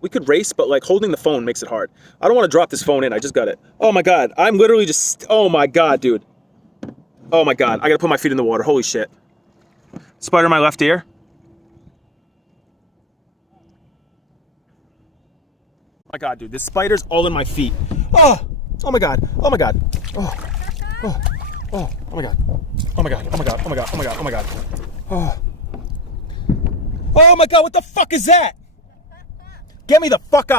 we could race, but like holding the phone makes it hard. I don't want to drop this phone in. I just got it. Oh my God. I'm literally just, oh my God, dude. Oh my God. I gotta put my feet in the water. Holy shit. Spider in my left ear. Oh my God, dude. This spider's all in my feet. Oh, oh my God. Oh my God. Oh, oh, oh, oh my God. Oh my God. Oh my God. Oh my God. Oh my God. Oh my God. Oh. Oh my God. What the fuck is that? Get me the fuck out.